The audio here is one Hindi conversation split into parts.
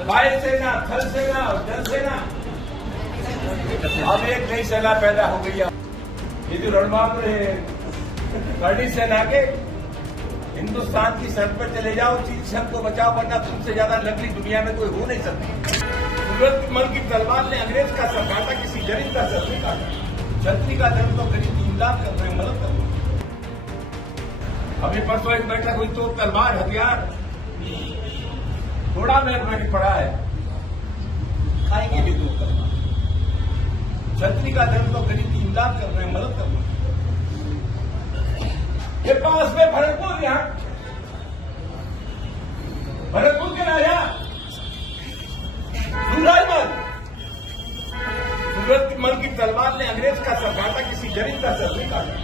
वायुसेना, थल सेना और जल सेना, अब एक नई सेना पैदा हो गई है। ये जो रणमात्र है करणी सेना के, हिंदुस्तान की सड़क पर चले जाओ, चीन से हमको बचाओ, वरना तुमसे ज्यादा नकली दुनिया में कोई हो नहीं सकती। सूरजमल की तलवार ने अंग्रेज का सर काटा, किसी गरीब का सर नहीं काटा। छतरी का धर्म तो करीब 3 लाख कर रहे, मदद कर रहे। अभी परसों एक बैठक हुई तो तलवार हथियार थोड़ा मैंने पढ़ा है, खाएंगे भी 2 तलवार। छतरी का धर्म तो करीब 3 लाख कर रहे, मदद कर रहे। ये पास में भरतपुर, यहां भरतपुर के राजा सूरजमल की तलवार ने अंग्रेज का सर काटा, किसी गरीब का सर नहीं काटा।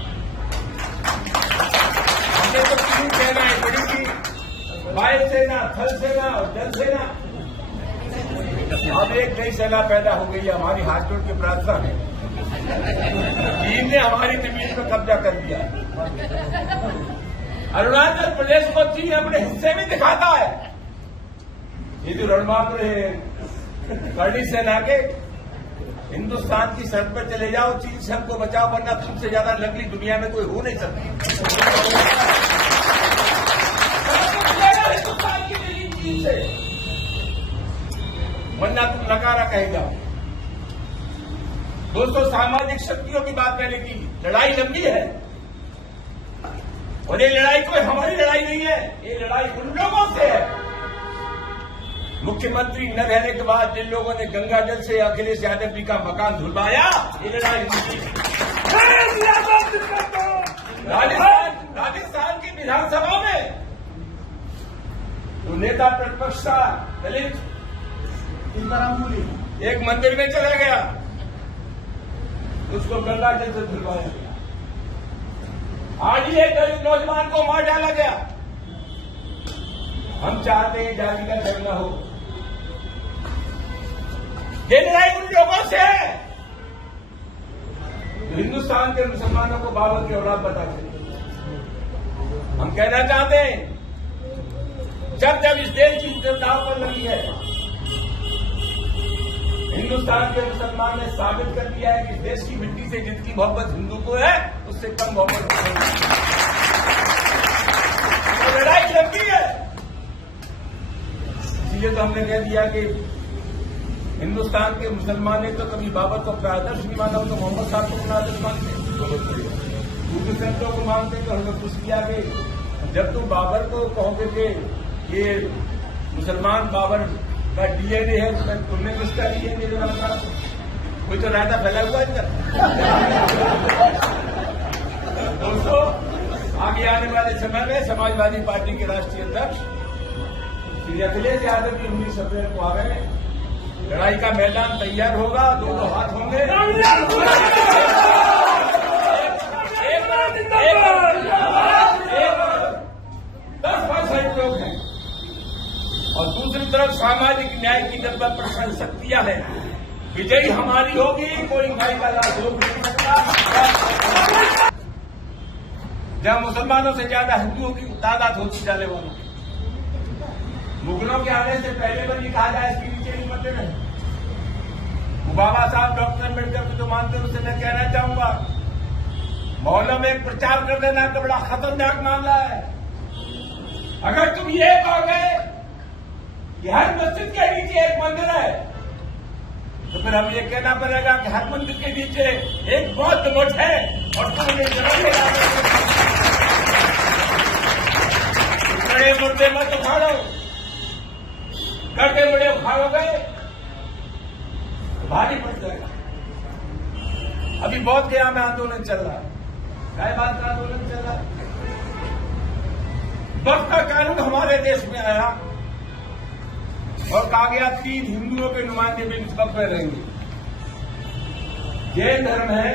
हमने तो 3 सेनाएं बड़ी थी, वायुसेना, थल सेना और जल सेना। अब एक नई सेना पैदा हो गई है। हमारी हाथ जोड़ के प्रार्थना है, चीन ने हमारी जमीन पर कब्जा कर दिया। अरुणाचल प्रदेश को चीन अपने हिस्से में दिखाता है। ये जो रणमात्र है करणी सेना के, हिंदुस्तान की सड़क पर चले जाओ, चीन से हमको बचाओ, वरना तुमसे ज्यादा नकली दुनिया में कोई हो नहीं सकती। हिंदुस्तान की जमीन चीन से, वरना तुम नकारा कहेगा। दोस्तों, सामाजिक शक्तियों की बात मैंने की। लड़ाई लंबी है और ये लड़ाई कोई हमारी लड़ाई नहीं है, ये लड़ाई उन लोगों से है। मुख्यमंत्री न रहने के बाद जिन लोगों ने गंगा जल से अखिलेश यादव जी का मकान धुलवाया, ये लड़ाई राजस्थान की विधानसभा में तो नेता प्रतिपक्ष का दलित एक मंदिर में चला गया, उसको गंगा जल से धुलवाया गया। आज ही एक दलित नौजवान को मार डाला गया। हम चाहते हैं जाति का झगड़ा हो। ये लड़ाई उन लोगों से है जो हिंदुस्तान के मुसलमानों को बाबर की औलाद बताते हैं। हम कहना चाहते हैं, जब इस देश की इज्जत दांव पर लगी है, हिंदुस्तान के मुसलमान ने साबित कर दिया है कि देश की मिट्टी से जितनी मोहब्बत हिंदू को है, उससे कम मोहब्बत तो लड़ाई लंबी है। इसलिए तो हमने कह दिया कि हिंदुस्तान के मुसलमान ने तो कभी बाबर को अपना आदर्श नहीं माना, तो मोहम्मद साहब को अपना आदर्श मानते, दूसरे संतों को मानते। तो हमने कुछ किया कि जब तुम बाबर को कहोगे कि ये मुसलमान बाबर का डीएनए है, तो तुमने किसका डीएनए जो रखा? कोई तो रायता फैला हुआ है। दोस्तों, आगे आने वाले समय में समाजवादी पार्टी के राष्ट्रीय अध्यक्ष श्री अखिलेश यादव जी 19 अप्रैल को आ गए। लड़ाई का मैदान तैयार होगा, दोनों हाथ होंगे। 10% लोग हैं और दूसरी तरफ सामाजिक न्याय की 90% शक्तियां हैं। विजयी हमारी होगी, कोई भाई का लाभ रोक नहीं सकता। जहां मुसलमानों से ज्यादा हिंदुओं की तादाद होती जाने वाली। मुगलों के आने से पहले भी कहा जाए इसके नीचे नहीं मरते में। बाबा साहब डॉक्टर अम्बेडकर को जो मानते हैं, उसे मैं कहना चाहूंगा, मोहल्लों में एक प्रचार कर देना तो बड़ा खतरनाक मामला है। अगर तुम ये कहोगे कि हर मस्जिद के नीचे एक मंदिर है, तो फिर हम ये कहना पड़ेगा कि हर मंदिर के नीचे एक बौद्ध मठ है और तुम ये बड़े मुर्दे मत उखाड़ो, करते बड़े उखाड़ोगे तो भारी पड़ जाएगा। अभी बहुत गया में आंदोलन चल रहा है। क्या बात का आंदोलन चल रहा है? वक्त का कानून हमारे देश में आया और कहा गया 3 हिंदुओं के नुमाइंदे भी इस वक्त में रहेंगे। जैन धर्म है,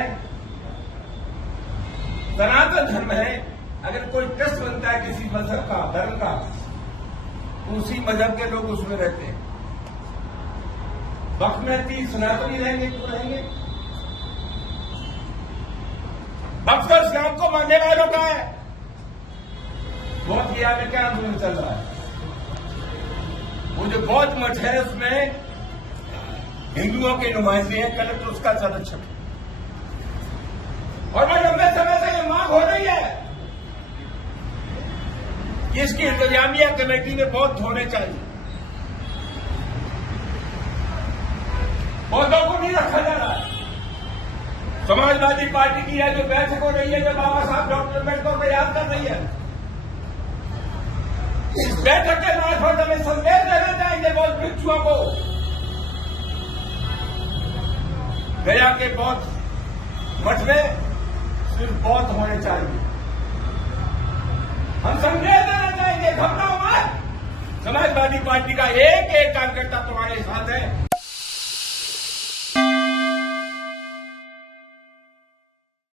सनातन धर्म है। अगर कोई ट्रस्ट बनता है किसी मजहब का, धर्म का, उसी मजहब के लोग उसमें रहते हैं। वक्त में 3 सनातनी रहेंगे, क्यों रहेंगे? बक्सर श्याम को मानने वालों का है। बहुत किया में क्या आंदोलन चल रहा है? वो जो बौद्ध मठ है उसमें हिंदुओं के नुमाइंदे हैं, कलेक्टर उसका संरक्षक है। और मैं लंबे समय से ये मांग हो रही है कि इसकी इंतजामिया कमेटी में बौद्ध होने चाहिए। बौद्धों को नहीं रखा जा रहा है। समाजवादी पार्टी की है जो बैठक हो रही है, जो बाबा साहब डॉक्टर अम्बेडकर को याद कर रही है, इस बैठक के मार्फत हमें संदेश देना चाहिए बौद्ध भिक्षुओं को। गया के बौद्ध मठ में सिर्फ बौद्ध होने चाहिए। हम संदेश देना चाहेंगे, घबराओ मत। समाजवादी पार्टी का एक एक कार्यकर्ता तुम्हारे साथ है।